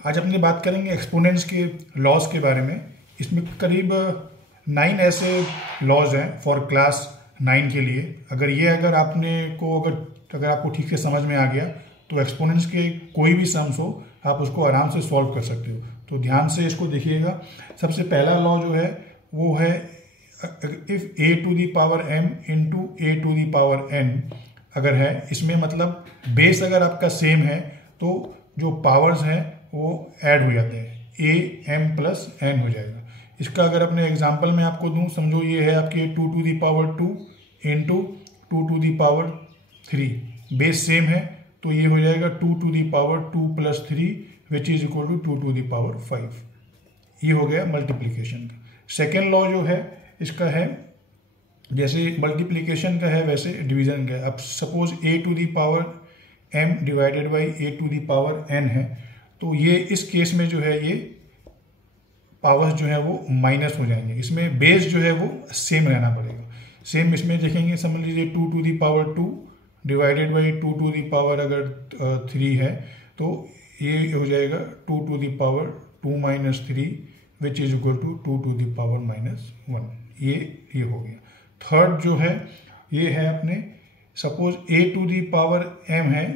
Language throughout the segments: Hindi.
आज अपनी बात करेंगे एक्सपोनेंट्स के लॉज के बारे में। इसमें करीब 9 ऐसे लॉज हैं फॉर क्लास 9 के लिए। अगर आपको ठीक से समझ में आ गया तो एक्सपोनेंट्स के कोई भी सम्स हो आप उसको आराम से सॉल्व कर सकते हो। तो ध्यान से इसको देखिएगा। सबसे पहला लॉ जो है वो है if a to the power m into a to the power n अगर है, इसमें मतलब बेस अगर आपका सेम है तो जो पावर्स हैं वो ऐड हो जाते हैं, a m प्लस n हो जाएगा। इसका अगर अपने एग्जांपल में आपको दूं, समझो ये है आपके 2 to the power 2 into 2 to the power 3, base same है तो ये हो जाएगा 2 to the power 2 plus 3 which is equal to 2 to the power 5। ये हो गया मल्टीप्लीकेशन का। सेकेंड लॉ जो है इसका है, जैसे मल्टीप्लीकेशन का है वैसे डिवीजन का है। अब suppose a to the power m divided by a to the power n है, तो ये इस केस में जो है ये पावर्स जो है वो माइनस हो जाएंगे। इसमें बेस जो है वो सेम रहना पड़ेगा। सेम इसमें देखेंगे, समझ लीजिए 2 to the power 2 divided by 2 to the power अगर 3 है तो ये हो जाएगा 2 to the power 2 minus 3 which is equal to 2 to the power minus 1। ये हो गया। थर्ड जो है ये है अपने, suppose a to the power m है,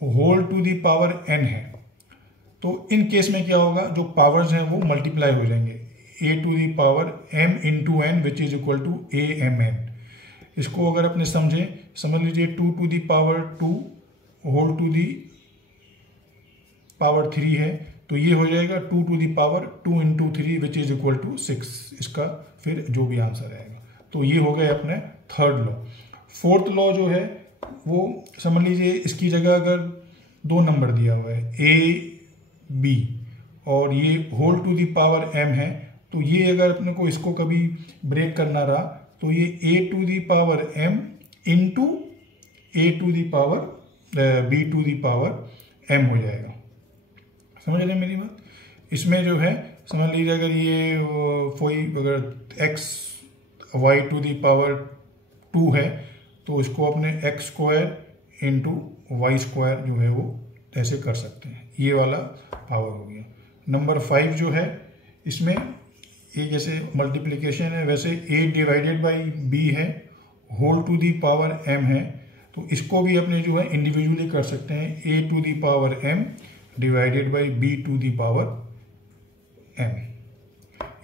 whole to the power n है, तो इन केस में क्या होगा, जो पावर्स हैं वो मल्टीप्लाई हो जाएंगे। a to the power m into n which is equal to a m n। इसको अगर अपने समझ लीजिए 2 to the power 2 whole to the power 3 है, तो ये हो जाएगा 2 to the power 2 into 3 which is equal to 6। इसका फिर जो भी आंसर आएगा। तो ये हो गया अपने थर्ड लॉ। फोर्थ लॉ जो है वो समझ लीजिए इसकी जगह अगर 2 नंबर दिया हुआ है a b और ये whole to the power m है, तो ये अगर अपने को इसको कभी ब्रेक करना रहा तो ये a to the power m into a to the power b to the power m हो जाएगा। समझ रहे मेरी बात? इसमें जो है समझ लीजिए अगर ये कोई अगर x y to the power 2 है तो इसको अपने x square into Y square जो है वो ऐसे कर सकते हैं। ये वाला पावर हो गया। नंबर 5 जो है इसमें ये जैसे मल्टीप्लिकेशन है वैसे a डिवाइडेड बाई b है, whole to the power m है, तो इसको भी अपने जो है इंडिविजुअली कर सकते हैं। a to the power m divided by b to the power m।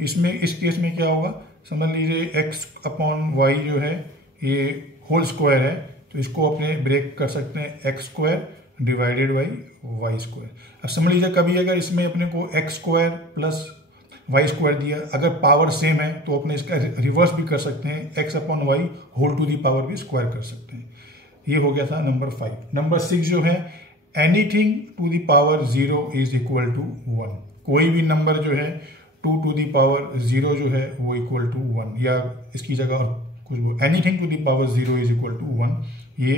इसमें इस केस में क्या होगा, समझ लीजिए x अपॉन वाई जो है ये होल स्क्वायर है, तो इसको अपने ब्रेक कर सकते हैं x square divided by Y square. अब समझ लीजिए कभी अगर इसमें अपने को x square plus Y square दिया, अगर पावर सेम है तो अपने इसका रिवर्स भी कर सकते हैं, x upon Y whole to the power भी स्क्वायर कर सकते हैं। ये हो गया था नंबर 5। नंबर 6 जो है anything to the power 0 is equal to 1। कोई भी नंबर जो है 2 टू दी पावर 0 जो है वो इक्वल टू 1, या इसकी जगह और कुछ anything to the power 0 is equal to 1। ये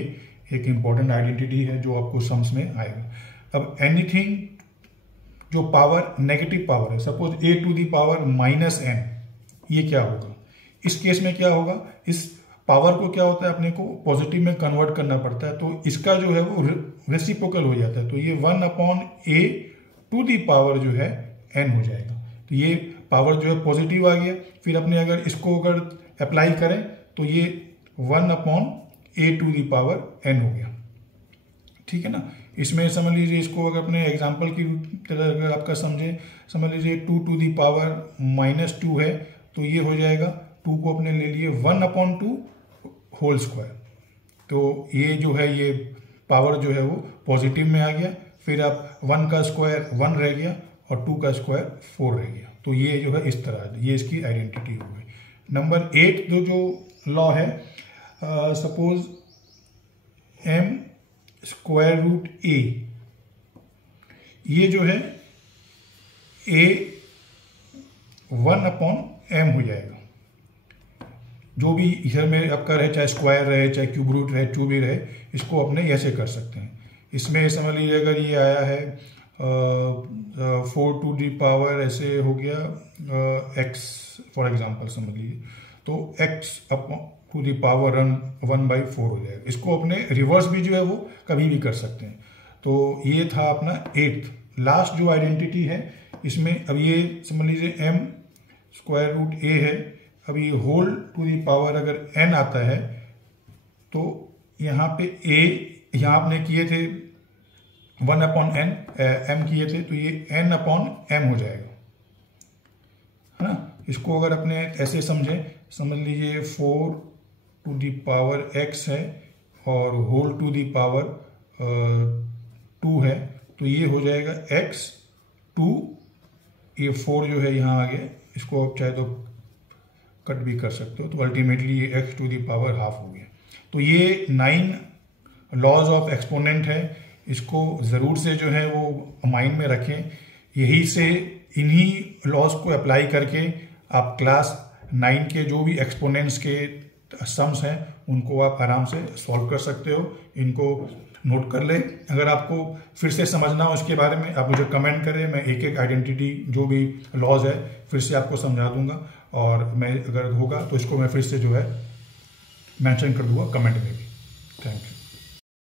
एक इंपॉर्टेंट आइडेंटिटी है जो आपको सम्स में आएगा। अब एनीथिंग जो पावर नेगेटिव पावर है, suppose a to the power minus n, ये क्या होगा? इस केस में क्या होगा, इस पावर को क्या होता है अपने को पॉजिटिव में कन्वर्ट करना पड़ता है, तो इसका जो है वो रेसिप्रोकल हो जाता है, तो ये 1 upon a to the power जो है n हो जाएगा। तो ये पावर जो है पॉजिटिव आ गया। फिर अपने अगर इसको अगर अप्लाई करें तो ये 1 upon a to the power n हो गया। ठीक है ना? इसमें समझ लीजिए इसको अगर अपने एग्जांपल की तरह अगर आपका समझ लीजिए 2 टू दी पावर माइनस 2 है, तो ये हो जाएगा 2 को अपने ले लिए 1 अपॉन 2 होल स्क्वायर। तो ये जो है ये पावर जो है वो पॉजिटिव में आ गया। फिर आप 1 का स्क्वायर 1 रह गया और 2 का स्क्वायर 4 रह गया। तो ये जो है इस तरह, ये इसकी आइडेंटिटी हो गई। नंबर 8 जो लॉ है, suppose m square root a, ये जो है a 1 अपॉन m हो जाएगा। जो भी इधर में आपका रहे, चाहे स्क्वायर रहे चाहे क्यूब रूट रहे, जो भी रहे, इसको अपने ऐसे कर सकते हैं। इसमें समझ लीजिए अगर ये आया है 4 टू दी पावर ऐसे हो गया x फॉर एग्जांपल समझ लीजिए, तो x upon to the power 1/4 हो जाएगा। इसको अपने रिवर्स भी जो है वो कभी भी कर सकते हैं। तो ये था अपना 8th लास्ट जो आइडेंटिटी है इसमें अब ये समझ लीजिए m स्क्वायर रूट a है। अब ये होल टू दी पावर अगर n आता है तो यहाँ पे a यहाँ आपने किए थे 1/n m किए थे, तो ये n/m हो जाएगा, है ना। इसको अगर अपने ऐसे समझ लीजिए 4 टू दी पावर x है और होल टू दी पावर 2 है, तो ये हो जाएगा x 2, ये 4 जो है यहाँ आ गया, इसको आप चाहे तो कट भी कर सकते हो, तो अल्टीमेटली ये x to the power half हो गया। तो ये 9 लॉज ऑफ एक्सपोनेंट है, इसको ज़रूर से जो है वो माइंड में रखें। यही से इन्हीं लॉज को अप्लाई करके आप क्लास 9 के जो भी एक्सपोनेंट्स के सम्स हैं उनको आप आराम से सॉल्व कर सकते हो। इनको नोट कर लें। अगर आपको फिर से समझना हो इसके बारे में आप मुझे कमेंट करें, मैं एक एक आइडेंटिटी जो भी लॉज है फिर से आपको समझा दूंगा, और मैं अगर होगा तो इसको मैं फिर से जो है मेंशन कर दूंगा कमेंट में भी। Thank you.